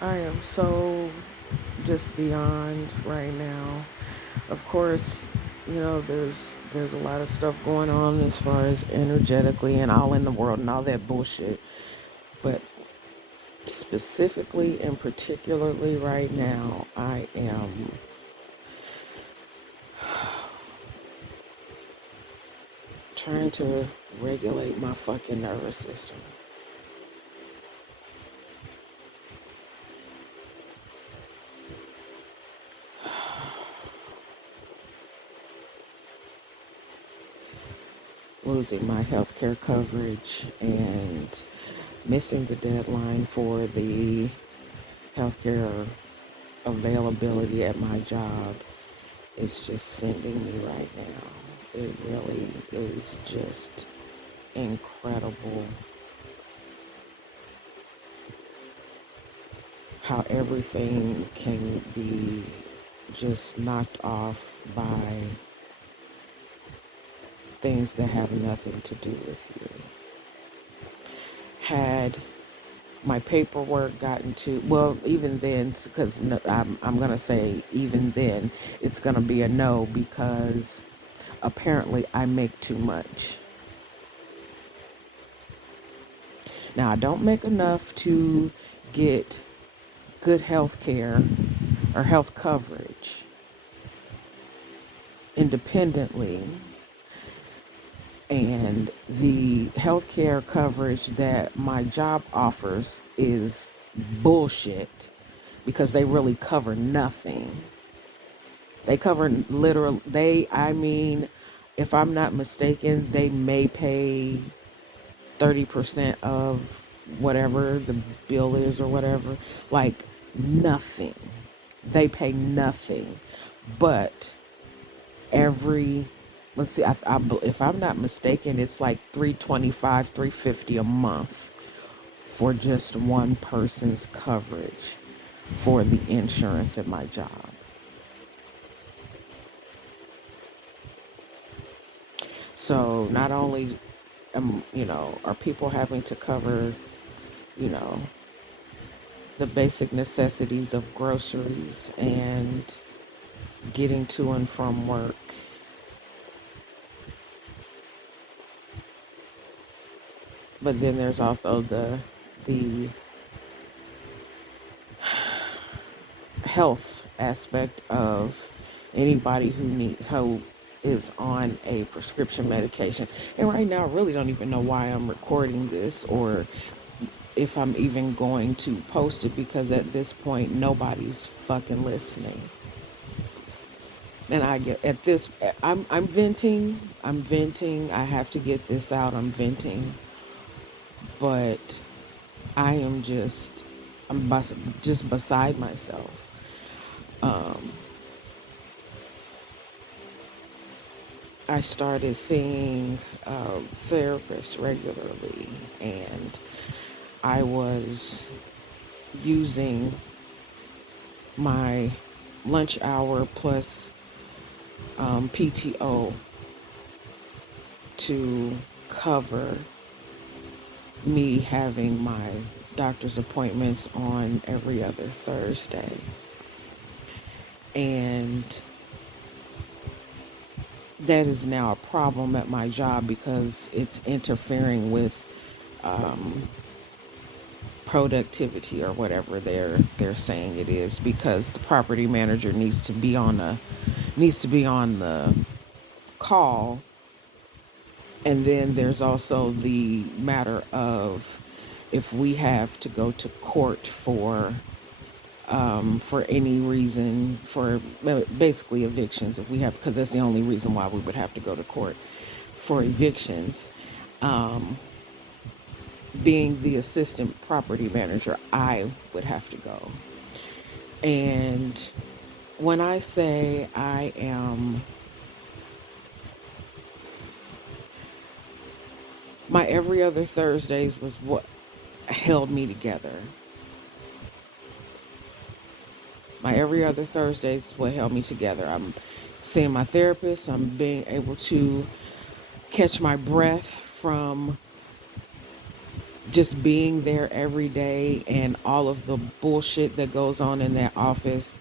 I am so just beyond right now. Of course, there's a lot of stuff going on as far as energetically and all in the world and all that bullshit. But specifically and particularly right now, I am trying to regulate my fucking nervous system. Losing my health care coverage and missing the deadline for the healthcare availability at my job is just sending me right now. It really is just incredible how everything can be just knocked off by things that have nothing to do with you. Had my paperwork gotten to, well, even then, because I'm going to say even then, it's going to be a no because apparently I make too much. Now, I don't make enough to get good health care or health coverage independently. And the health care coverage that my job offers is bullshit because they really cover nothing. They cover literal, I mean, if I'm not mistaken, they may pay 30% of whatever the bill is or whatever. Like nothing. They pay nothing. But every, let's see, if I'm not mistaken, it's like 325, 350 a month for just one person's coverage for the insurance at my job. So not only are people having to cover, you know, the basic necessities of groceries and getting to and from work, but then there's also the health aspect of anybody who is on a prescription medication. And right now I really don't even know why I'm recording this or if I'm even going to post it because at this point nobody's fucking listening. And I get at this I'm venting. I'm venting. I have to get this out. I'm venting. But I am just beside myself. Um, I started seeing therapists regularly, and I was using my lunch hour plus PTO to cover me having my doctor's appointments on every other Thursday. And that is now a problem at my job because it's interfering with productivity or whatever they're saying it is, because the property manager needs to be on the call. And then there's also the matter of if we have to go to court for any reason, for basically evictions, if we have, because that's the only reason why we would have to go to court for evictions. Um, Being the assistant property manager, I would have to go. And when I say I am, my every other Thursdays was what held me together. My every other Thursdays is what held me together. I'm seeing my therapist. I'm being able to catch my breath from just being there every day and all of the bullshit that goes on in that office.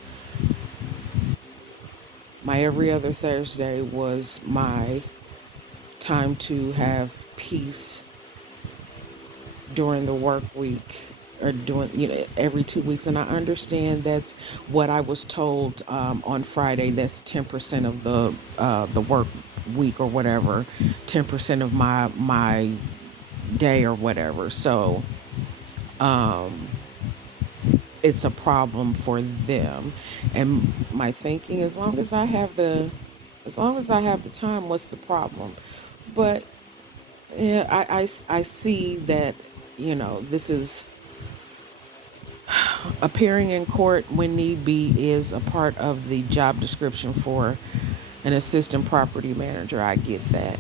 My every other Thursday was my time to have peace during the work week, or doing, every 2 weeks. And I understand that's what I was told on Friday. That's 10% of the work week or whatever, 10% of my day or whatever. So um, it's a problem for them. And my thinking, as long as I have the time, what's the problem? But yeah, I see that, this is appearing in court when need be is a part of the job description for an assistant property manager. I get that.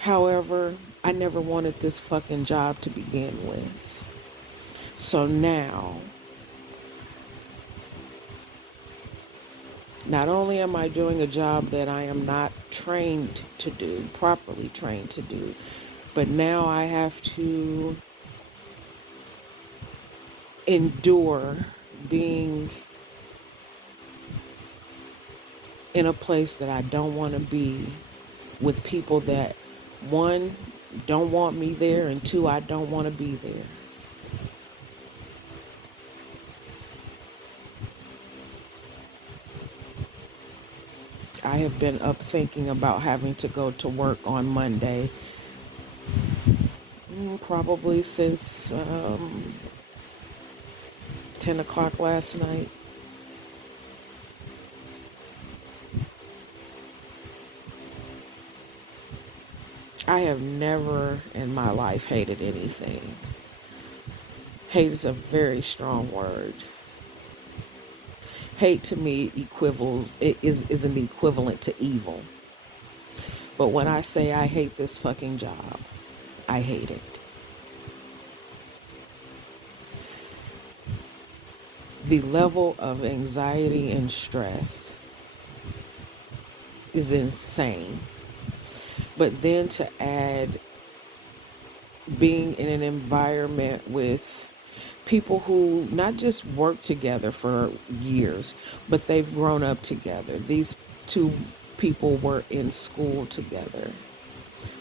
However, I never wanted this fucking job to begin with. So now, not only am I doing a job that I am not trained to do, properly trained to do, but now I have to endure being in a place that I don't want to be, with people that, one, don't want me there, and two, I don't want to be there. I have been up thinking about having to go to work on Monday, probably since 10 o'clock last night. I have never in my life hated anything. Hate is a very strong word. Hate to me is an equivalent to evil. But when I say I hate this fucking job, I hate it. The level of anxiety and stress is insane. But then to add being in an environment with people who not just work together for years, but they've grown up together. These two people were in school together,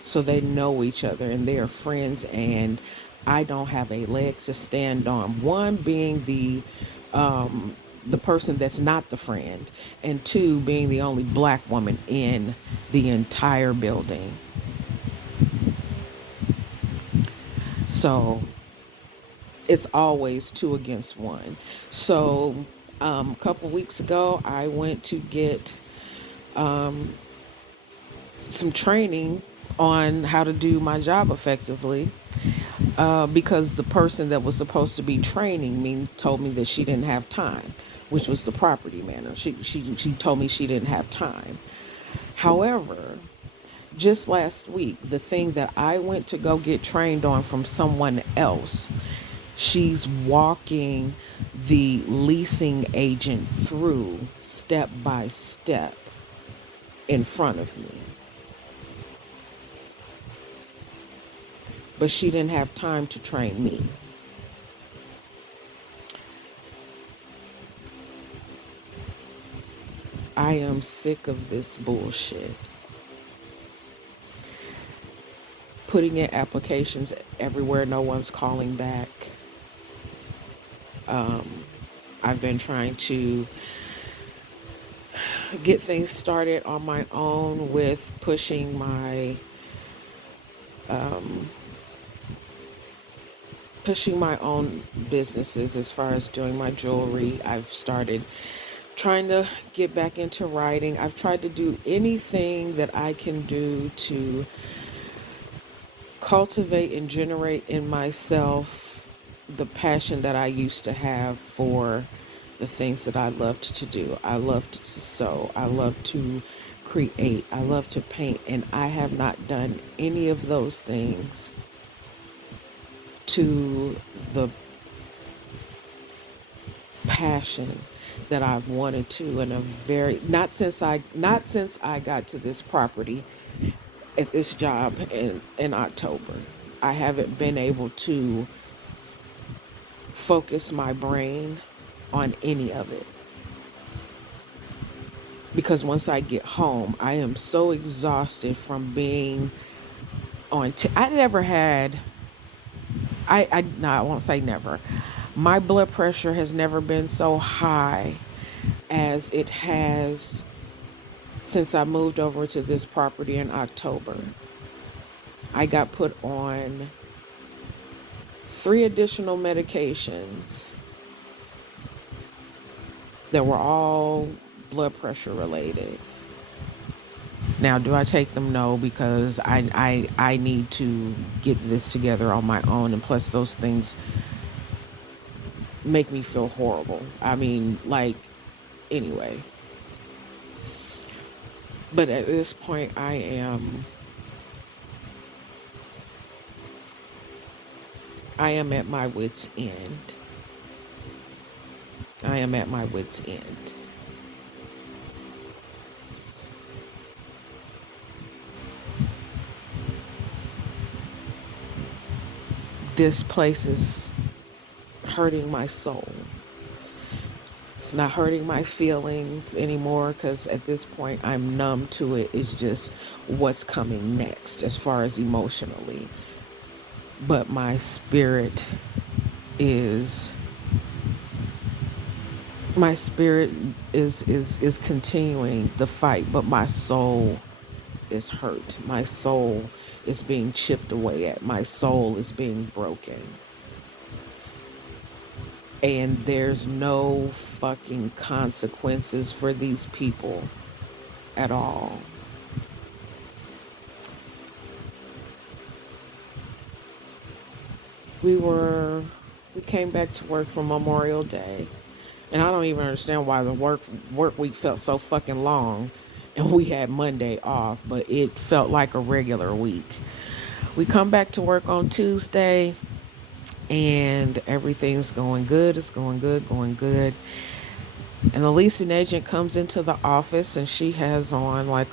so they know each other and they are friends, and I don't have a leg to stand on. One being the person that's not the friend, and two being the only black woman in the entire building. So it's always two against one. So a couple weeks ago, I went to get some training on how to do my job effectively, because the person that was supposed to be training me told me that she didn't have time, which was the property manager. She told me she didn't have time. However, just last week, the thing that I went to go get trained on from someone else, she's walking the leasing agent through step by step in front of me. But she didn't have time to train me. I am sick of this bullshit. Putting in applications everywhere, no one's calling back. I've been trying to get things started on my own with pushing my own businesses as far as doing my jewelry. I've started trying to get back into writing. I've tried to do anything that I can do to cultivate and generate in myself the passion that I used to have for the things that I loved to do. I loved to sew. I loved to create. I love to paint. And I have not done any of those things to the passion that I've wanted to in a very, not since I got to this property at this job in October. I haven't been able to focus my brain on any of it. Because once I get home, I am so exhausted from being I never had, no, I won't say never. My blood pressure has never been so high as it has since I moved over to this property in October. I got put on 3 additional medications that were all blood pressure related. Now, do I take them? No, because I need to get this together on my own. And plus, those things make me feel horrible. I mean, like, anyway. But at this point, I am at my wit's end. I am at my wit's end. This place is hurting my soul. It's not hurting my feelings anymore because at this point I'm numb to it. It's just what's coming next as far as emotionally. But is my spirit is continuing the fight, but my soul is hurt. My soul is being chipped away at. My soul is being broken. And there's no fucking consequences for these people at all. We came back to work for Memorial Day, and I don't even understand why the work week felt so fucking long, and we had Monday off, but it felt like a regular week. We come back to work on Tuesday, and everything's going good. It's going good, going good. And the leasing agent comes into the office, and she has on like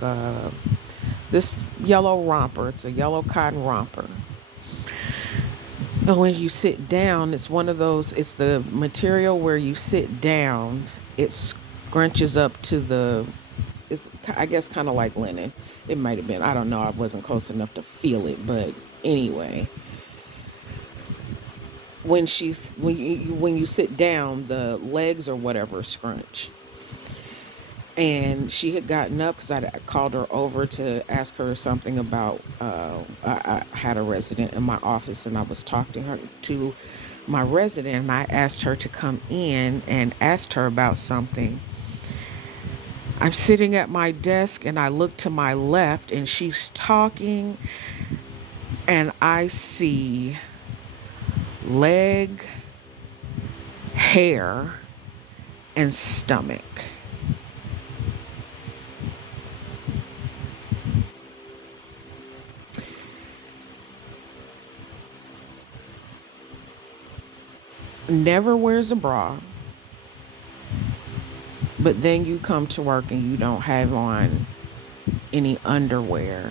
this yellow romper. It's a yellow cotton romper. But when you sit down, it's one of those, it's the material where you sit down, it scrunches up to it's, I guess, kind of like linen. It might have been, I don't know, I wasn't close enough to feel it, but anyway. When you sit down, the legs or whatever scrunch. And she had gotten up because I called her over to ask her something about, I had a resident in my office and I was talking to my resident, and I asked her to come in and asked her about something. I'm sitting at my desk and I look to my left and she's talking, and I see leg, hair, and stomach. Never wears a bra, but then you come to work and you don't have on any underwear.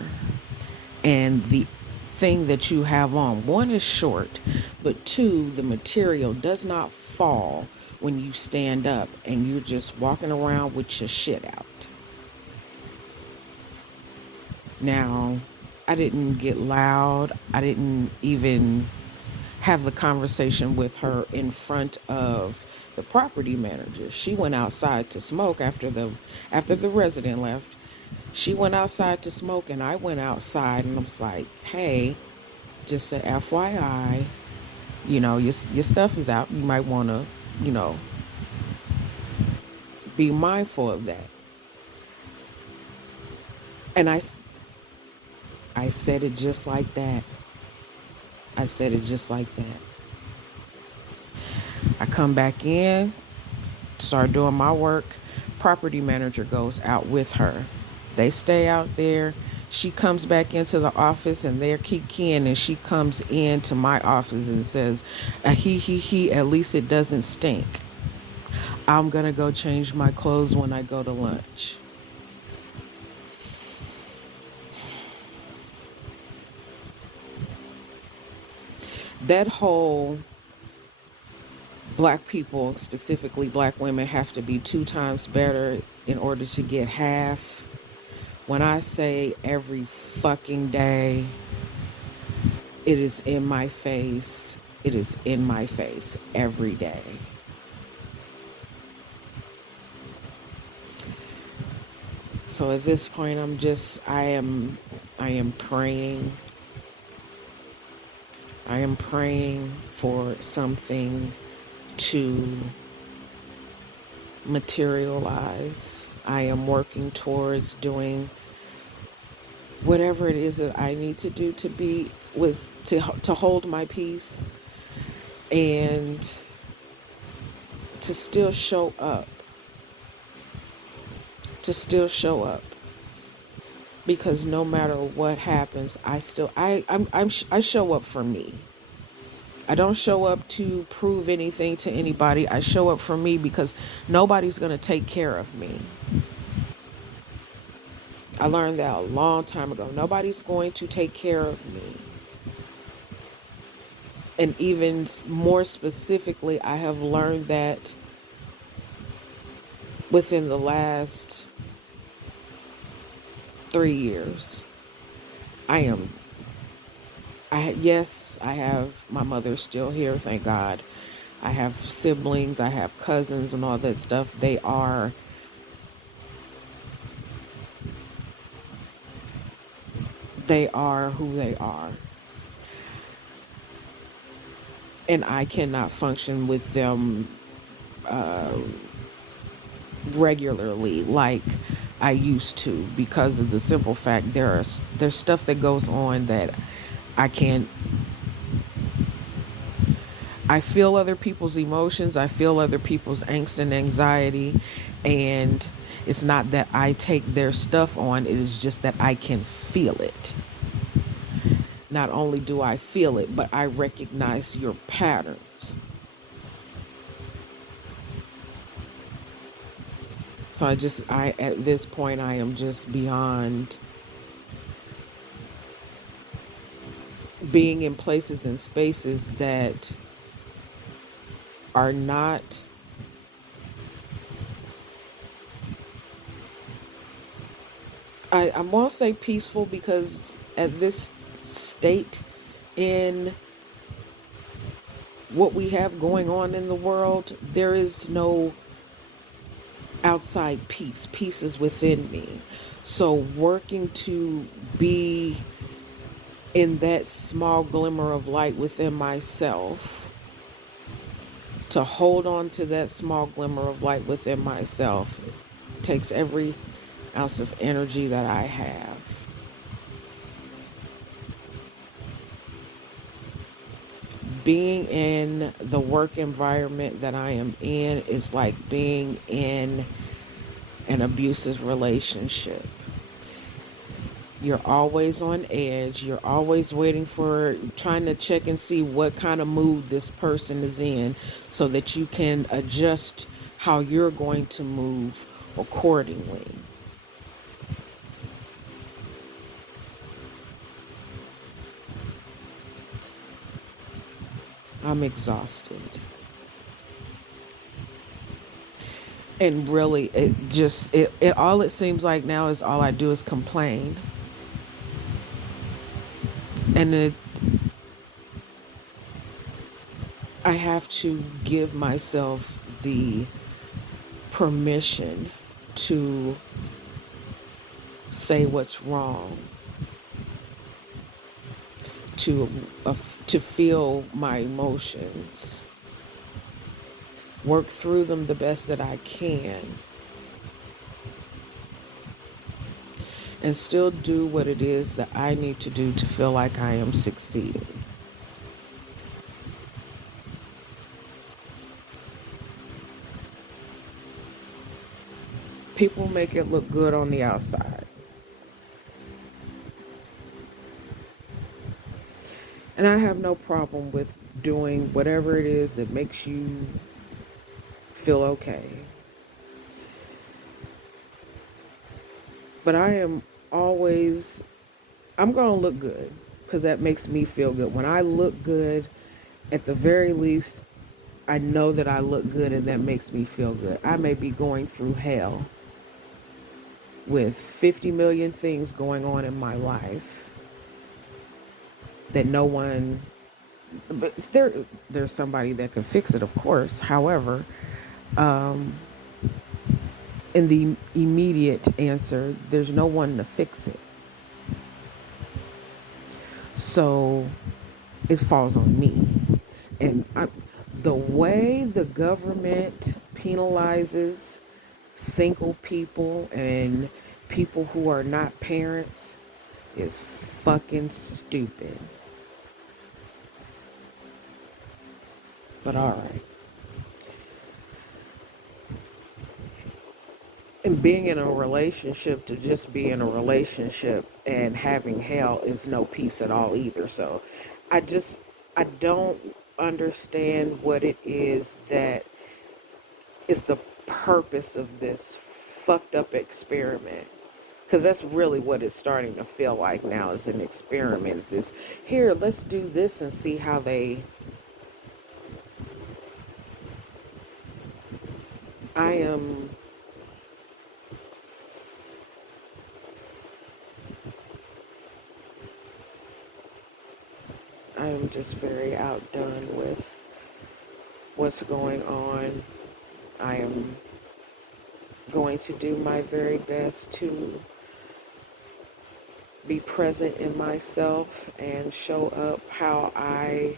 And the thing that you have on, one, is short, but two, the material does not fall when you stand up and you're just walking around with your shit out. Now, I didn't get loud. I didn't even have the conversation with her in front of the property manager. She went outside to smoke after the resident left. She went outside to smoke, and I went outside and I was like, hey, just a FYI, your stuff is out. You might want to, be mindful of that. And I said it just like that. I said it just like that. I come back in, start doing my work. Property manager goes out with her. They stay out there. She comes back into the office and they're kikiing, and she comes into my office and says, he, at least it doesn't stink. I'm going to go change my clothes when I go to lunch. that whole black people, specifically black women, have to be 2 times better in order to get half. When I say every fucking day, it is in my face. It is in my face every day. So at this point, I am praying. I am praying for something to materialize. I am working towards doing whatever it is that I need to do to be with to hold my peace and to still show up. To still show up. Because no matter what happens, I show up for me. I don't show up to prove anything to anybody. I show up for me because nobody's going to take care of me. I learned that a long time ago. Nobody's going to take care of me. And even more specifically, I have learned that within the last 3 years. I am, yes, I have my mother still here, thank God. I have siblings, I have cousins and all that stuff. They are who they are. And I cannot function with them regularly like I used to because of the simple fact there's stuff that goes on that I can't. I feel other people's emotions, I feel other people's angst and anxiety, and it's not that I take their stuff on, it is just that I can feel it. Not only do I feel it, but I recognize your patterns. So at this point, I am just beyond being in places and spaces that are not, I won't say peaceful because at this state in what we have going on in the world, there is no outside peace. Peace is within me. So working to be in that small glimmer of light within myself, to hold on to that small glimmer of light within myself, takes every ounce of energy that I have. Being in the work environment that I am in is like being in an abusive relationship. You're always on edge. You're always trying to check and see what kind of mood this person is in so that you can adjust how you're going to move accordingly. I'm exhausted. And really, it all it seems like now is all I do is complain. And I have to give myself the permission to say what's wrong, to to feel my emotions, work through them the best that I can, and still do what it is that I need to do to feel like I am succeeding. People make it look good on the outside. And I have no problem with doing whatever it is that makes you feel okay. But I'm going to look good because that makes me feel good. When I look good At the very least, I know that I look good and that makes me feel good. I may be going through hell with 50 million things going on in my life that no one, but there's somebody that can fix it, of course. However, in the immediate answer, there's no one to fix it. So it falls on me. And the way the government penalizes single people and people who are not parents is fucking stupid. But all right. And being in a relationship to just be in a relationship and having hell is no peace at all either. So I just, I don't understand what it is that is the purpose of this fucked up experiment. Because that's really what it's starting to feel like now, is an experiment. Is this, here, let's do this and see how they, I am, I am just very outdone with what's going on. I am going to do my very best to be present in myself and show up how I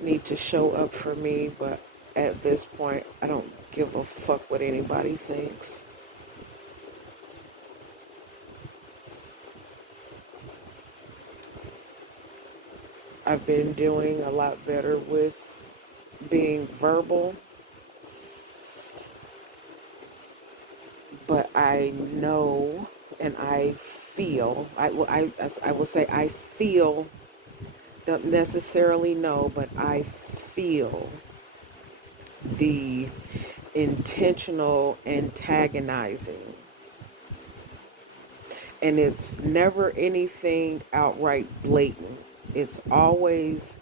need to show up for me. But at this point, I don't give a fuck what anybody thinks. I've been doing a lot better with being verbal, but I know and I feel, I will say I feel, don't necessarily know, but I feel the intentional antagonizing. And it's never anything outright blatant. It's always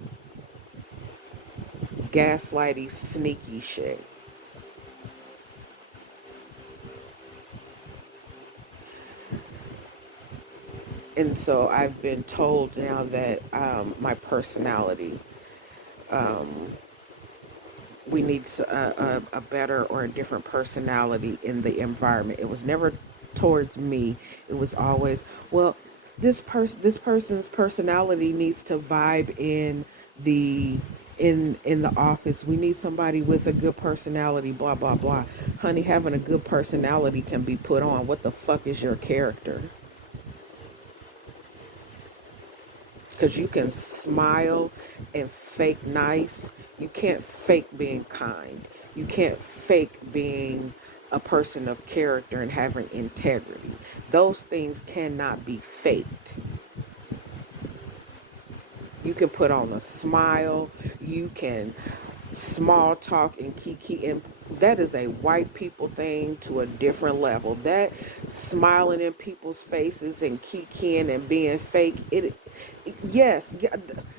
gaslighty, sneaky shit. And so I've been told now that my personality, we need a better or a different personality in the environment. It was never towards me. It was always, well, this person's personality needs to vibe in the in the office. We need somebody with a good personality, blah blah blah. Honey, having a good personality can be put on. What the fuck is your character? Because you can smile and fake nice. You can't fake being kind. You can't fake being a person of character and having integrity. Those things cannot be faked. You can put on a smile. You can small talk and kiki, and that is a white people thing to a different level. That smiling in people's faces and kikiing and being fake, yes, yeah,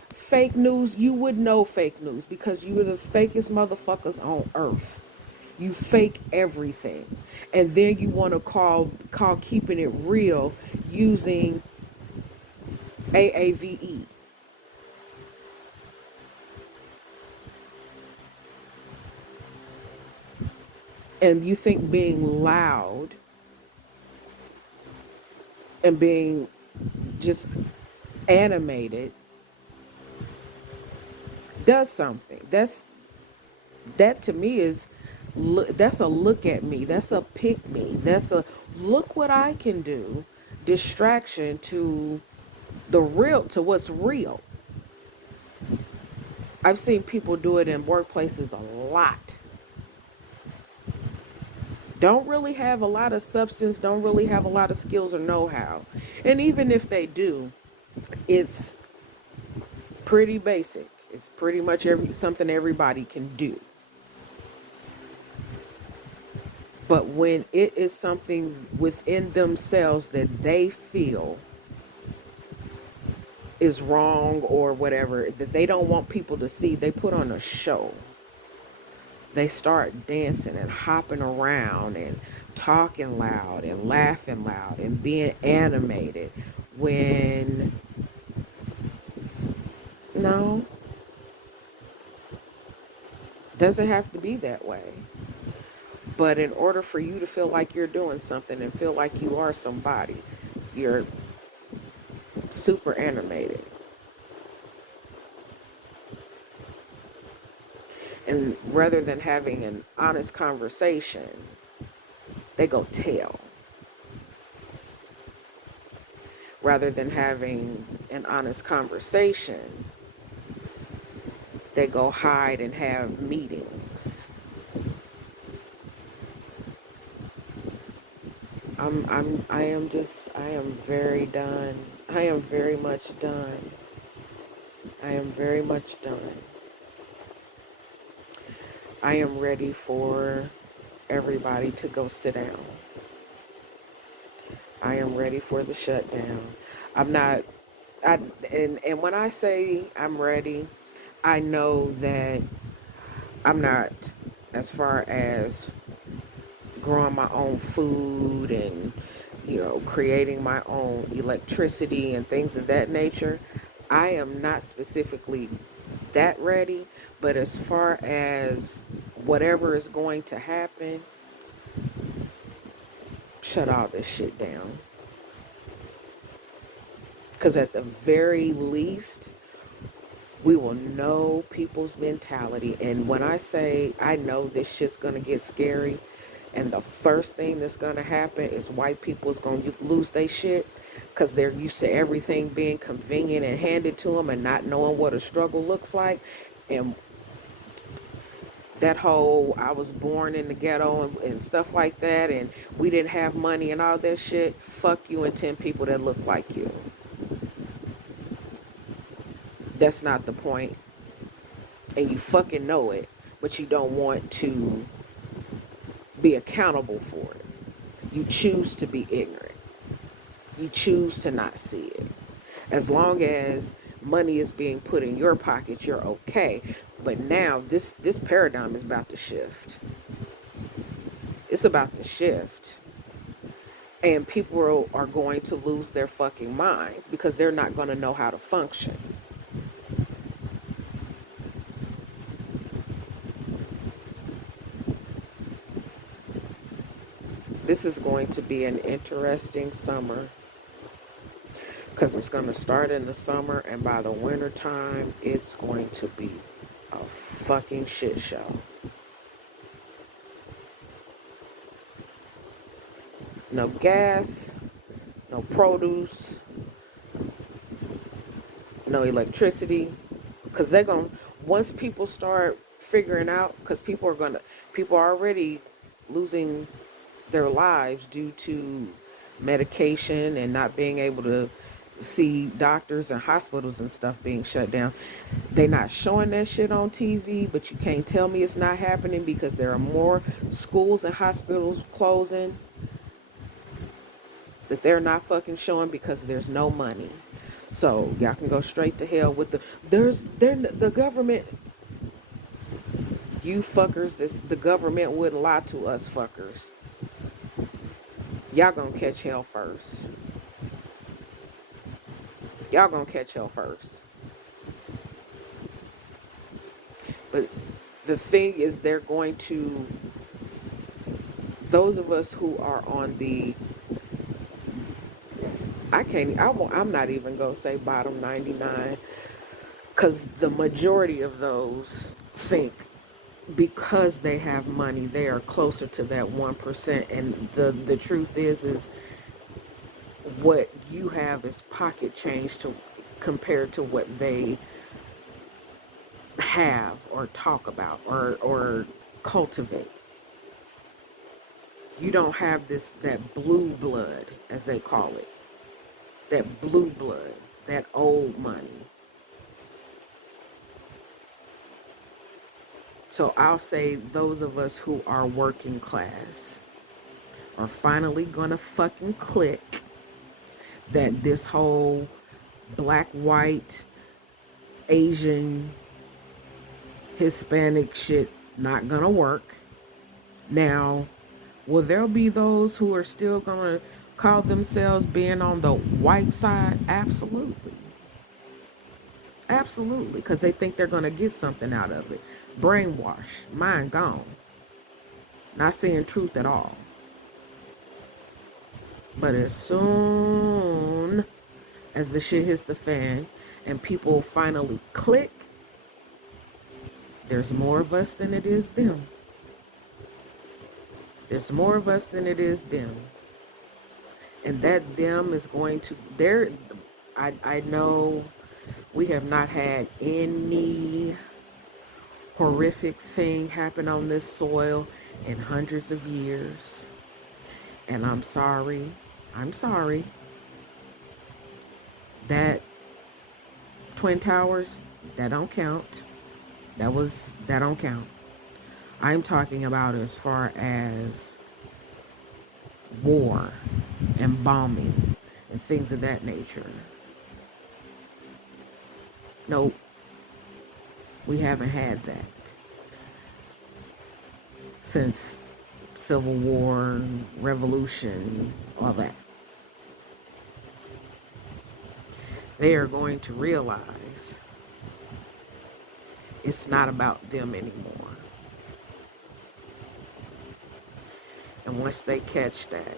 fake news. You would know fake news because you are the fakest motherfuckers on earth. You fake everything, and then you want to call keeping it real using AAVE. And you think being loud and being just animated does something. That to me is, that's a look at me. That's a pick me. That's a look what I can do. Distraction to the real, to what's real. I've seen people do it in workplaces a lot. Don't really have a lot of substance, don't really have a lot of skills or know-how. And even if they do, it's pretty basic. It's pretty much something everybody can do. But when it is something within themselves that they feel is wrong or whatever that they don't want people to see, they put on a show. They start dancing and hopping around and talking loud and laughing loud and being animated when no, doesn't have to be that way. But in order for you to feel like you're doing something and feel like you are somebody, you're super animated. And rather than having an honest conversation, they go tell. Rather than having an honest conversation, they go hide and have meetings. I am very done. I am very much done. I am very much done. I am ready for everybody to go sit down. I am ready for the shutdown. I'm not, I, and when I say I'm ready, I know that I'm not, as far as growing my own food and, creating my own electricity and things of that nature. I am not specifically that ready, but as far as whatever is going to happen, shut all this shit down. Because at the very least, we will know people's mentality. And when I say I know this shit's going to get scary, and the first thing that's going to happen is white people's going to lose their shit because they're used to everything being convenient and handed to them and not knowing what a struggle looks like. And that whole I was born in the ghetto and stuff like that, and we didn't have money and all that shit, fuck you and 10 people that look like you. That's not the point. And you fucking know it, but you don't want to be accountable for it. You choose to be ignorant. You choose to not see it. As long as money is being put in your pocket, you're okay. But now this paradigm is about to shift. It's about to shift. And people are going to lose their fucking minds because they're not going to know how to function. This is going to be an interesting summer because it's going to start in the summer, and by the winter time, it's going to be a fucking shit show. No gas, no produce, no electricity, because they're going to, once people start figuring out, because people are already losing their lives due to medication and not being able to see doctors and hospitals and stuff being shut down. They're not showing that shit on TV, but you can't tell me it's not happening because there are more schools and hospitals closing that they're not fucking showing because there's no money. So y'all can go straight to hell with the government. You fuckers, the government wouldn't lie to us fuckers. Y'all gonna catch hell first. Y'all gonna catch hell first. But the thing is, they're going to, those of us who are on the, I'm not even gonna say bottom 99, because the majority of those think because they have money, they are closer to that 1%. And the truth is what you have is pocket change to compared to what they have or talk about or cultivate. You don't have that blue blood, as they call it, that blue blood, that old money. So I'll say those of us who are working class are finally gonna fucking click that this whole black, white, Asian, Hispanic shit not gonna work. Now, will there be those who are still gonna call themselves being on the white side? Absolutely. Absolutely. Because they think they're gonna get something out of it. Brainwash, mind gone. Not seeing truth at all. But as soon as the shit hits the fan and people finally click, there's more of us than it is them. There's more of us than it is them. And that them is going to there. I know we have not had any horrific thing happen on this soil in hundreds of years. And I'm sorry. I'm sorry. That Twin Towers, that don't count. That don't count. I'm talking about as far as war and bombing and things of that nature. Nope, we haven't had that since Civil War, Revolution, all that. They are going to realize it's not about them anymore. And once they catch that,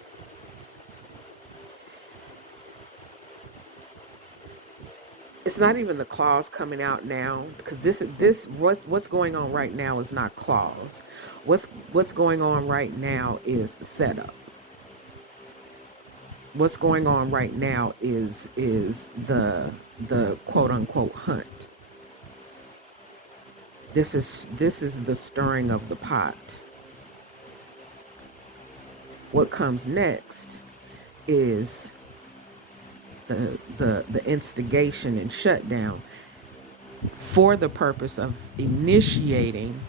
it's not even the claws coming out now, because this what's going on right now is not claws. What's going on right now is the setup. What's going on right now is the quote unquote hunt. This is the stirring of the pot. What comes next is the instigation and shutdown for the purpose of initiating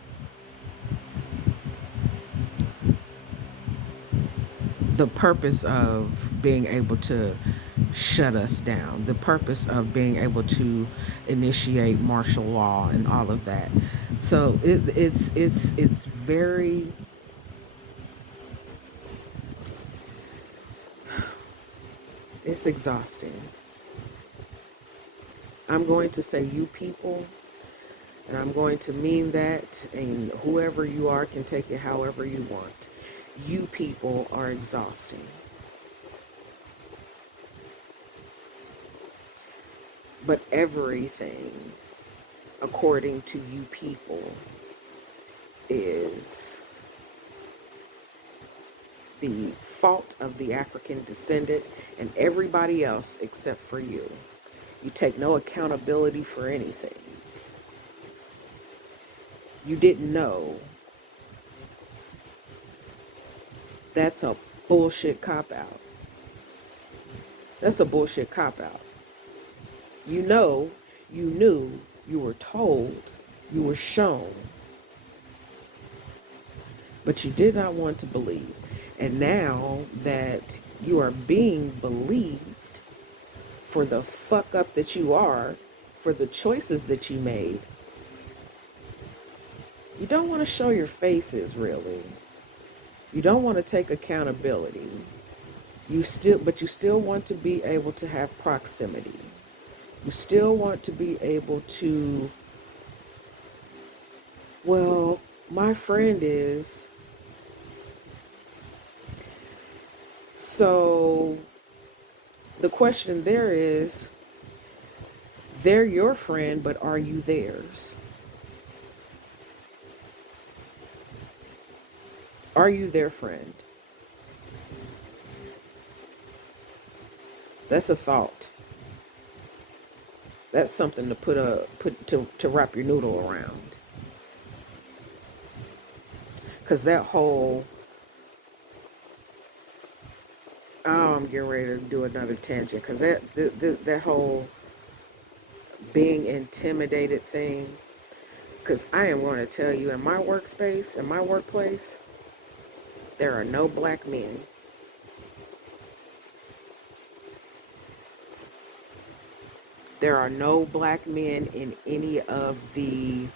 the purpose of being able to shut us down, the purpose of being able to initiate martial law and all of that. So it's very, it's exhausting. I'm going to say you people, and I'm going to mean that, and whoever you are can take it however you want. You people are exhausting. But everything, according to you people, is the fault of the African descendant and everybody else except for you. You take no accountability for anything. You didn't know. That's a bullshit cop-out. That's a bullshit cop-out. You know, you knew, you were told, you were shown, but you did not want to believe. And now that you are being believed for the fuck up that you are, for the choices that you made, you don't want to show your faces, really. You don't want to take accountability. But you still want to be able to have proximity. You still want to be able to, well, my friend is, so the question there is, they're your friend, but are you theirs? Are you their friend? That's a thought. That's something to wrap your noodle around. Because that whole, oh, I'm getting ready to do another tangent. Because that whole being intimidated thing. Because I am going to tell you, in my workspace, in my workplace, there are no black men. There are no black men in any of the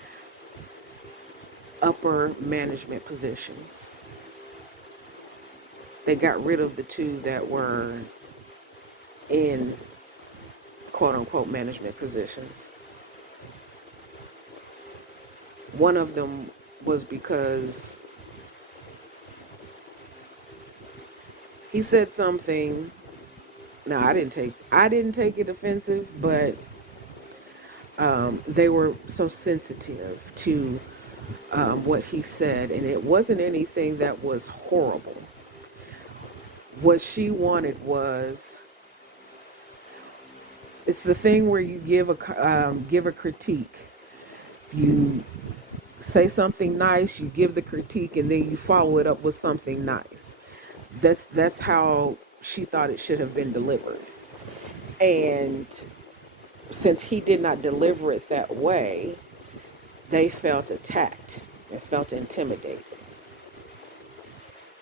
upper management positions. They got rid of the two that were in quote unquote management positions. One of them was because he said something. Now I didn't take it offensive, but they were so sensitive to what he said, and it wasn't anything that was horrible. What she wanted was, it's the thing where you give a critique. So you say something nice, you give the critique, and then you follow it up with something nice. That's how she thought it should have been delivered. And since he did not deliver it that way, they felt attacked and felt intimidated.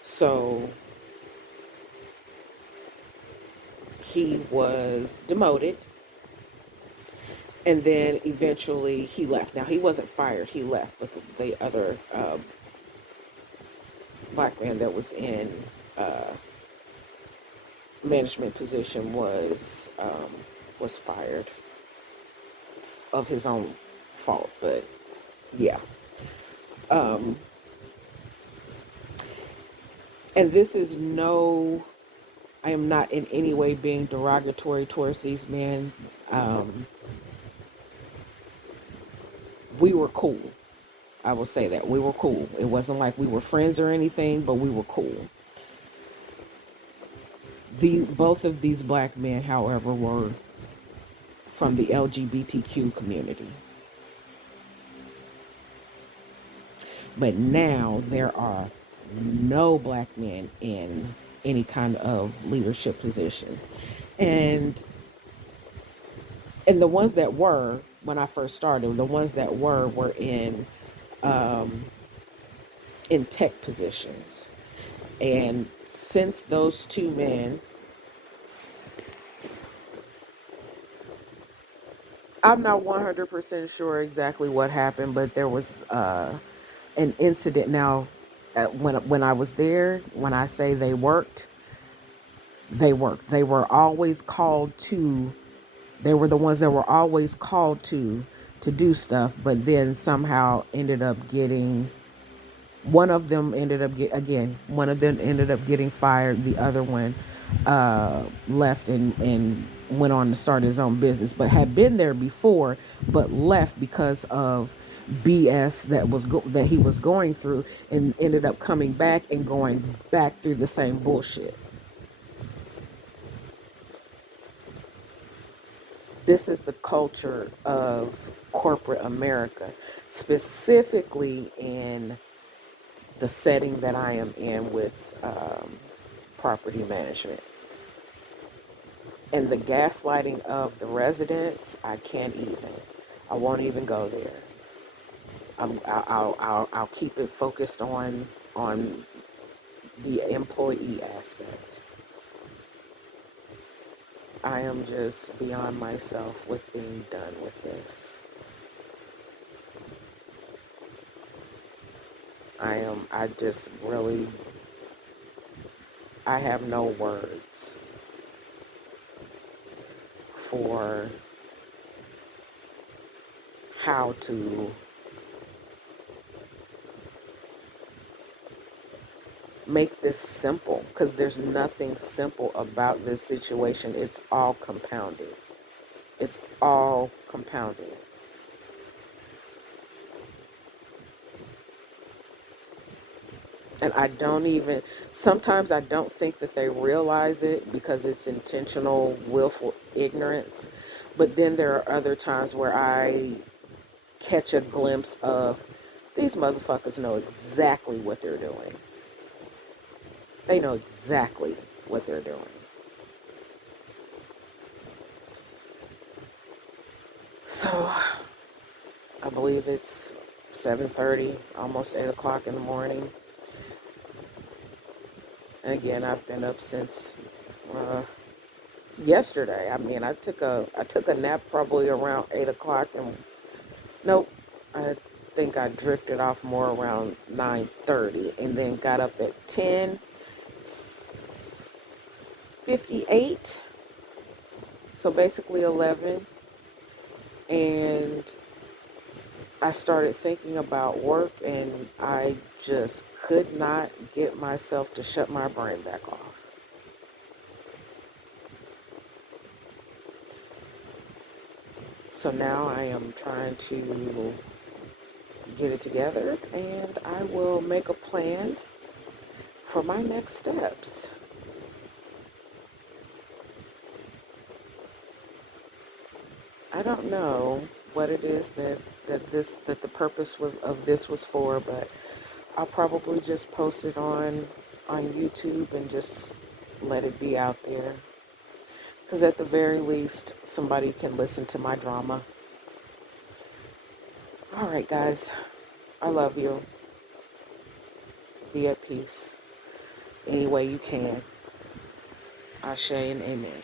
So he was demoted, and then eventually he left. Now, he wasn't fired, he left, but the other black man that was in uh, management position was fired of his own fault. But yeah, um, and this is no, I am not in any way being derogatory towards these men. Um, we were cool. I will say that we were cool. It wasn't like we were friends or anything, but we were cool. Both of these black men, however, were from the LGBTQ community. But now there are no black men in any kind of leadership positions. And the ones that were, when I first started, the ones that were um, in tech positions. And since those two men, I'm not 100% sure exactly what happened, but there was an incident. Now, when I was there, when I say they worked, they worked. They were always called to. They were the ones that were always called to do stuff, but then somehow ended up getting. One of them ended up again. One of them ended up getting fired. The other one left and went on to start his own business, but had been there before, but left because of BS that he was going through, and ended up coming back and going back through the same bullshit. This is the culture of corporate America, specifically in the setting that I am in with property management. And the gaslighting of the residents, I can't even. I won't even go there. I'll keep it focused on the employee aspect. I am just beyond myself with being done with this. I just really, I have no words for how to make this simple, because there's nothing simple about this situation. It's all compounded. It's all compounded. And I don't even, sometimes I don't think that they realize it because it's intentional, willful ignorance. But then there are other times where I catch a glimpse of these motherfuckers know exactly what they're doing. They know exactly what they're doing. So I believe it's 7:30, almost 8 o'clock in the morning. And again, I've been up since yesterday. I mean, I took a nap probably around 8 o'clock, and nope, I think I drifted off more around 9:30, and then got up at 10:58. So basically 11, and I started thinking about work, and I just could not get myself to shut my brain back off. So now I am trying to get it together, and I will make a plan for my next steps. I don't know what it is that the purpose of this was for, but I'll probably just post it on YouTube and just let it be out there. Because at the very least, somebody can listen to my drama. All right, guys. I love you. Be at peace any way you can. Ashe and amen.